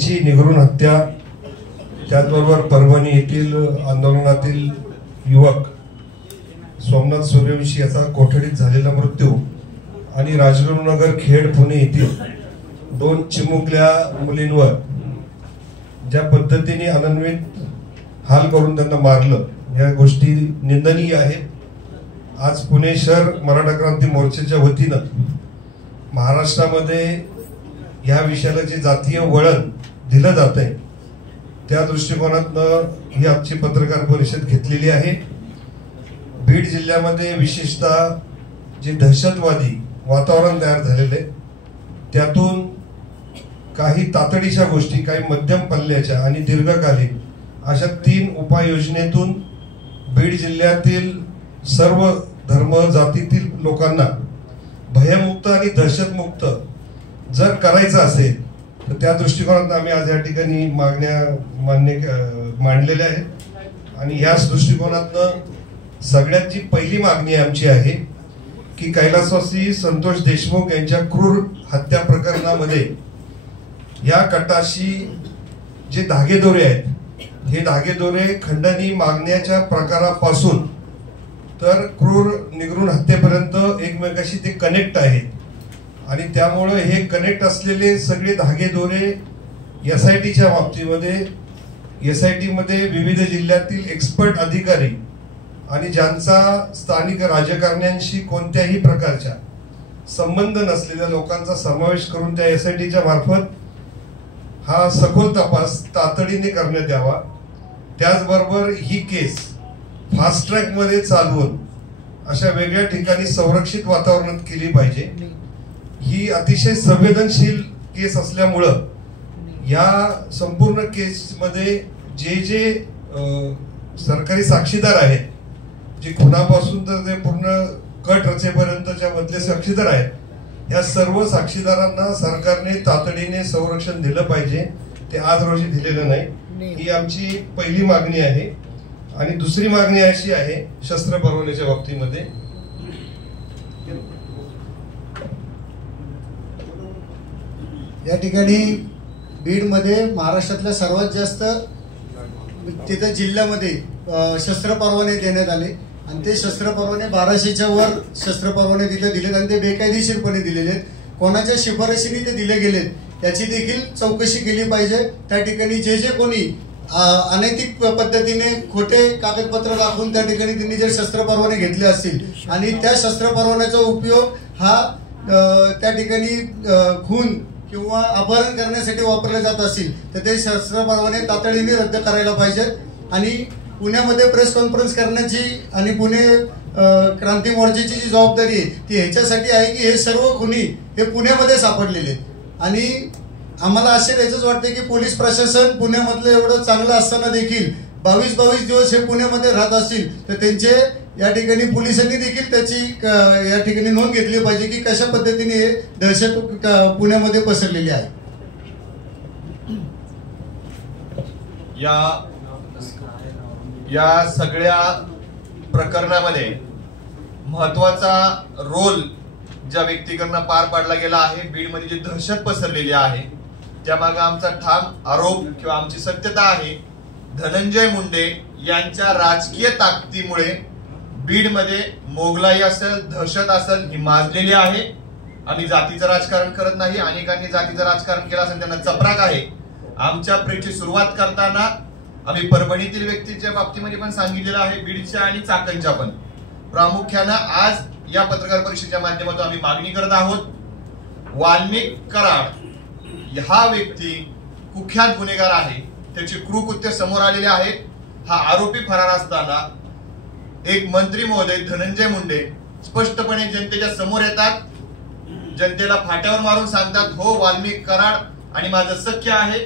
यांची निगरून हत्या, त्याचबरोबर परभणी येथील आंदोलनातील युवक सोमनाथ सूर्यवंशी याचा कोठडीत झालेला मृत्यू आणि राजगुरुनगर खेड पुणे येथील 2 चिमुकल्या मुलींवर ज्या पद्धतीने अनन्वित हाल करून त्यांना मारलं, या गोष्टी निंदनीय आहेत. आज पुणे शहर मराठा क्रांती मोर्चाच्या वतीनं महाराष्ट्रामध्ये या विषयाला जे जातीय वळण दिलं जात आहे त्या दृष्टिकोनातनं ही आजची पत्रकार परिषद घेतलेली आहे. बीड जिल्ह्यामध्ये विशेषतः जे दहशतवादी वातावरण तयार झालेले, त्यातून काही तातडीच्या गोष्टी, काही मध्यम पल्ल्याच्या आणि दीर्घकालीन अशा 3 उपाययोजनेतून बीड जिल्ह्यातील सर्व धर्म जातीतील लोकांना भयमुक्त आणि दहशतमुक्त जर करायचं असेल तर त्या दृष्टिकोनातून आम्ही आज या ठिकाणी मागण्या मांडलेल्या आहेत. आणि याच दृष्टिकोनातनं सगळ्यात जी पहिली मागणी आमची आहे की कैलासवासी संतोष देशमुख यांच्या क्रूर हत्या प्रकरणामध्ये या कटाशी जे धागेदोरे आहेत, हे धागेदोरे खंडणी मागण्याच्या प्रकारापासून तर क्रूर निगरून हत्येपर्यंत एकमेकाशी ते कनेक्ट आहेत. आणि त्यामुळे हे कनेक्ट असलेले सगळे धागेदोरे SITच्या बाबतीमध्ये, SIT मध्ये विविध जिल्ह्यातील एक्सपर्ट अधिकारी आणि ज्यांचा स्थानिक राजकारण्यांशी कोणत्याही प्रकारच्या संबंध नसलेल्या लोकांचा समावेश करून त्या SITच्या मार्फत हा सखोल तपास तातडीने करण्यात यावा. त्याचबरोबर ही केस फास्ट ट्रॅक मध्ये चालवून अशा वेगळ्या ठिकाणी संरक्षित वातावरणात केली पाहिजे. ही अतिशय संवेदनशील केस असल्यामुळं या संपूर्ण केसमध्ये जे सरकारी साक्षीदार आहेत, जे खुनापासून तर ते पूर्ण कट रचेपर्यंतच्या मधले साक्षीदार आहेत, या सर्व साक्षीदारांना सरकारने तातडीने संरक्षण दिलं पाहिजे. ते आज रोजी दिलेलं नाही. ही आमची पहिली मागणी आहे. आणि दुसरी मागणी अशी आहे शस्त्र परवान्याच्या बाबतीमध्ये. या ठिकाणी बीडमध्ये महाराष्ट्रातल्या सर्वात जास्त तिथं जिल्ह्यामध्ये शस्त्र परवाने देण्यात आले आणि ते शस्त्र परवाने 1200च्या वर शस्त्र परवाने तिथे दिलेत आणि ते बेकायदेशीरपणे दिलेले आहेत. कोणाच्या शिफारशीने ते दिले गेलेत याची देखील चौकशी केली पाहिजे. त्या ठिकाणी जे कोणी अनैतिक पद्धतीने खोटे कागदपत्र दाखवून त्या ठिकाणी त्यांनी जर शस्त्र परवाने घेतले असतील आणि त्या शस्त्र परवान्याचा उपयोग हा त्या ठिकाणी खून किंवा अपहरण करण्यासाठी वापरले जात असेल तर ते शस्त्र परवाने तातडीने रद्द करायला पाहिजे. आणि पुण्यामध्ये प्रेस कॉन्फरन्स करण्याची आणि पुणे क्रांती मोर्चाची जी जबाबदारी आहे ती ह्याच्यासाठी आहे की हे सर्व खुनी हे पुण्यामध्ये सापडलेले आहेत. आणि आम्हाला आश्चर्याचंच वाटतं की पोलीस प्रशासन पुण्यामधलं एवढं चांगलं असताना देखील 22 दिवस हे पुण्यामध्ये राहत असतील तर त्यांचे या ठिकाणी पोलिसांनी देखील त्याची या ठिकाणी नोंद घेतली पाहिजे की कशा पद्धतीने हे दहशत पुण्यामध्ये पसरलेली आहे. या सगळ्या प्रकरणामध्ये महत्वाचा रोल ज्या व्यक्तीकडनं पार पाडला गेला आहे, बीडमध्ये जी दहशत पसरलेली आहे त्यामागे आमचा ठाम आरोप किंवा आमची सत्यता आहे. धनंजय मुंडे यांच्या राजकीय ताकदीमुळे बीडमध्ये मोगलाई असेल, दहशत असेल ही माजलेली आहे. आम्ही जातीचं राजकारण करत नाही. अनेकांनी जातीचं राजकारण केलं असेल त्यांना चपराक आहे. आमच्या प्रेची सुरुवात करताना आम्ही परभणीतील व्यक्तीच्या बाबतीमध्ये पण सांगितलेलं आहे, बीडच्या आणि चाकणच्या पण. प्रामुख्यानं आज या पत्रकार परिषदेच्या माध्यमातून आम्ही मागणी करत आहोत. वाल्मिक कराड हा व्यक्ती कुख्यात गुन्हेगार आहे. त्याचे कृत्य समोर आलेले आहेत. हा आरोपी फरार असताना एक मंत्री महोदय धनंजय मुंडे स्पष्टपणे जनतेच्या समोर येतात, जनतेला फाट्यावर मारून सांगतात, हो वाल्मिक कराड आणि माझं सख्य आहे,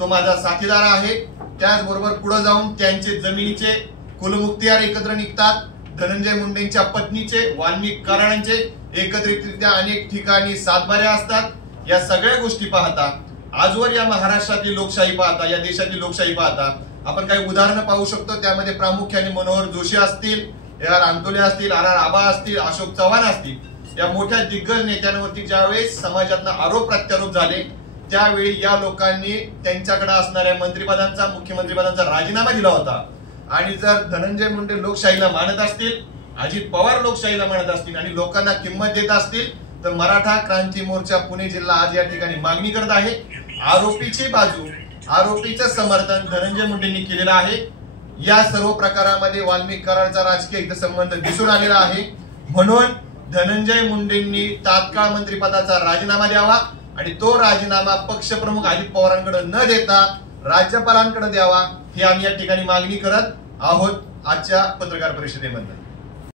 तो माझा साथीदार आहे. त्याचबरोबर पुढे जाऊन त्यांचे जमिनीचे कुलमुक्तियार एकत्र निघतात. धनंजय मुंडेंच्या पत्नीचे, वाल्मिक कराडांचे एकत्रितरित्या अनेक ठिकाणी सातबाऱ्या असतात. या सगळ्या गोष्टी पाहता, आजवर या महाराष्ट्रातली लोकशाही पाहता, या देशातली लोकशाही पाहता आपण काही उदाहरणं पाहू शकतो. त्यामध्ये प्रामुख्याने मनोहर जोशी असतील, AR अंतोले असतील, RR आबा असतील, अशोक चव्हाण असतील, या मोठ्या दिग्गज नेत्यांवरती ज्यावेळेस समाजातनं आरोप प्रत्यारोप झाले त्यावेळी या लोकांनी त्यांच्याकडे असणाऱ्या मंत्रिपदांचा, मुख्यमंत्रीपदांचा राजीनामा दिला होता. आणि जर धनंजय मुंडे लोकशाहीला मानत असतील, अजित पवार लोकशाहीला मानत असतील आणि लोकांना किंमत देत असतील, तर मराठा क्रांती मोर्चा पुणे जिल्हा आज या ठिकाणी मागणी करत आहे. आरोपीची बाजू, आरोपीचं समर्थन धनंजय मुंडेंनी केलेलं आहे. या सर्व प्रकारामध्ये वाल्मिक कराडचा राजकीय हितसंबंध दिसून आलेला आहे. म्हणून धनंजय मुंडेंनी तात्काळ मंत्रिपदाचा राजीनामा द्यावा आणि तो राजीनामा पक्षप्रमुख अजित पवारांकडे न देता राज्यपालांकडे द्यावा, ही आम्ही या ठिकाणी मागणी करत आहोत आजच्या पत्रकार परिषदेमध्ये.